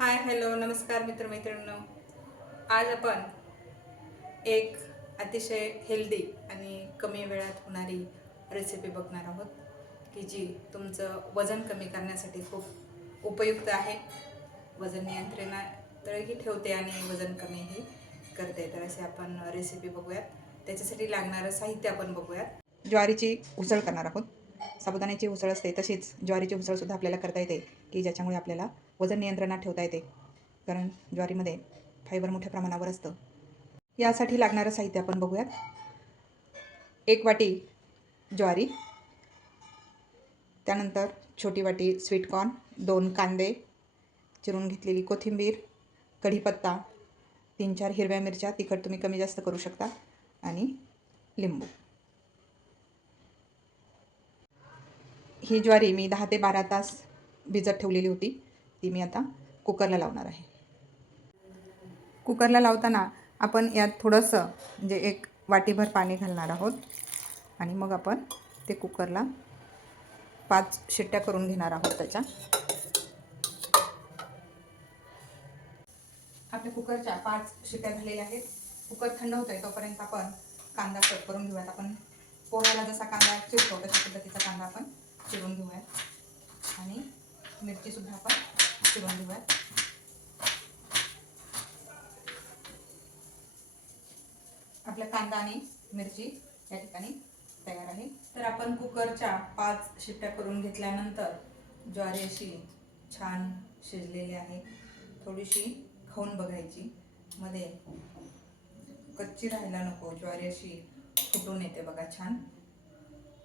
Hi hello नमस्कार मित्रमैत्रिणींनो. आज आपण एक अतिशय हेल्दी आणि कमी वेळात होणारी रेसिपी बघणार आहोत की जी तुमचं वजन कमी करण्यासाठी खूप उपयुक्त आहे. वजन नियंत्रणातही ठेवते आणि वजन कमीही करते. तर असे आपण रेसिपी बघूयात. त्याच्यासाठी लागणारं साहित्य आपण बघूयात. ज्वारीची उसळ करणार आहोत. साबुदाण्याची उसळ असते तशीच ज्वारीची उसळसुद्धा आपल्याला करता येते की ज्याच्यामुळे आपल्याला वजन नियंत्रणात ठेवता येते, कारण ज्वारीमध्ये फायबर मोठ्या प्रमाणावर असतं. यासाठी लागणारं साहित्य आपण बघूयात. 1 वाटी ज्वारी, त्यानंतर छोटी वाटी स्वीटकॉर्न, 2 कांदे, चिरून घेतलेली कोथिंबीर, कढीपत्ता, 3-4 हिरव्या मिरच्या, तिखट तुम्ही कमी जास्त करू शकता, आणि लिंबू. ही ज्वारी मी 10 ते 12 तास भिजत ठेवलेली होती. ती मी आता कुकरला लावणार आहे. कुकरला लावताना आपण यात थोडंसं म्हणजे 1 वाटीभर पाणी घालणार आहोत आणि मग आपण ते कुकरला 5 शिट्ट्या करून घेणार आहोत. त्याच्या आपल्या कुकरच्या 5 शिट्ट्या झालेल्या आहेत. कुकर थंड होत आहे तोपर्यंत आपण कांदा कट करून घेऊयात. आपण पोह्याला जसा कांदा चिरतो तशा पद्धतीचा कांदा आपण चिरून घेऊयात आणि मिरचीसुद्धा आपण चिरून घेऊयात. आपला कांदा आणि मिरची या ठिकाणी तयार आहे. तर आपण कुकरच्या 5 शिट्ट्या करून घेतल्यानंतर ज्वारी अशी छान शिजलेली आहे. थोडीशी खाऊन बघायची, मध्ये कच्ची राहायला नको. ज्वारी अशी फुटून येते बघा छान.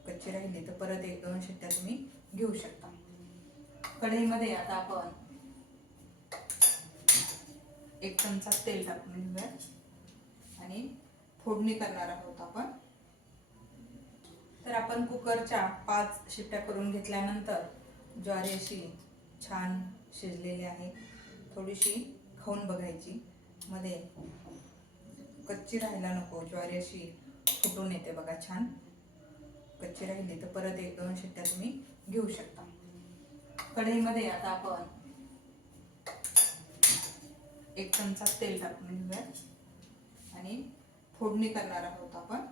कच्ची राहिली तर परत 1-2 शिट्ट्या तुम्ही घेऊ शकता. कढईमध्ये आता आपण 1 चमचा तेल टाकून घेऊयात आणि फोडणी करणार आहोत आपण. तर आपण कुकरच्या 5 शिट्ट्या करून घेतल्यानंतर ज्वारी अशी छान शिजलेली आहे. थोडीशी खाऊन बघायची, मध्ये कच्ची राहायला नको. ज्वारी अशी फुटून येते बघा छान. कच्ची राहिली तर परत 1-2 शिट्ट्या तुम्ही घेऊ शकता. कढईमध्ये आता आपण 1 चमचा तेल टाकून घेऊयात आणि फोडणी करणार आहोत आपण.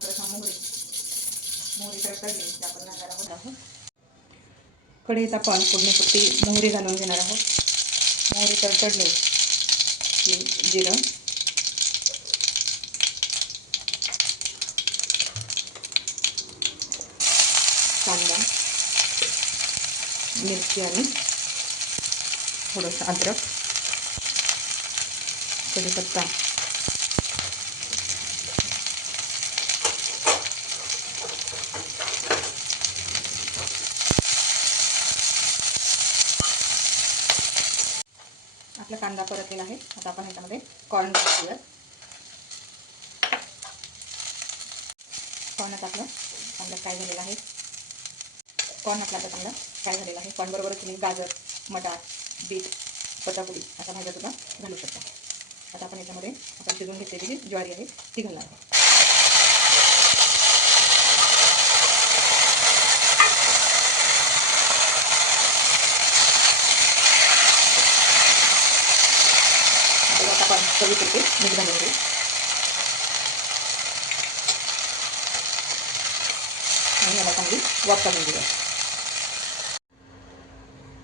प्रथम मोहरी तडतडली की आपण घालणार आहोत. कढईत आपण फोडणीपुरती मोहरी घालून घेणार आहोत. मोहरी तडतडली की जिरं, कांदा, मिरची आणि थोडंसं अद्रक, कढीपत्ता, आपला कांदा परतलेला आहे. आता आपण ह्याच्यामध्ये कॉर्न टाकूयात. कॉर्न टाकलं, चांगलं फ्राय झालेला आहे. कॉर्न आपला आता चांगला फ्राय झालेला आहे. कॉर्नबरोबर तुम्ही गाजर, मटार, बीट, पत्ताकोबी अशा भाज्या सुद्धा घालू शकता. आता आपण याच्यामध्ये आपण शिजवून घेतलेली जी ज्वारी आहे ती घालणार आहे. आता आपण चवीपुरते मीठ घालून घेऊ आणि याला चांगली वाफ करून घेऊया.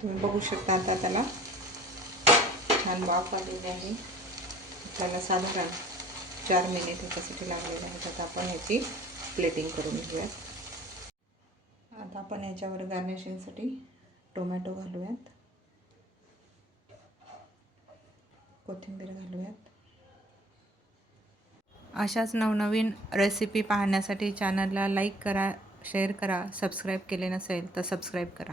तुम्ही बघू शकता आता त्याला छान वाफ आलेली आहे. आपल्याला साधारण 4 मिनिट ह्याच्यासाठी लागलेले आहेत. आता आपण ह्याची प्लेटिंग करून घेऊयात. आता आपण याच्यावर गार्निशिंगसाठी टोमॅटो घालूयात, कोथिंबीर घालूयात. अशाच नवनवीन रेसिपी पाहण्यासाठी चॅनलला लाईक करा, शेअर करा. सबस्क्राईब केले नसेल तर सबस्क्राईब करा.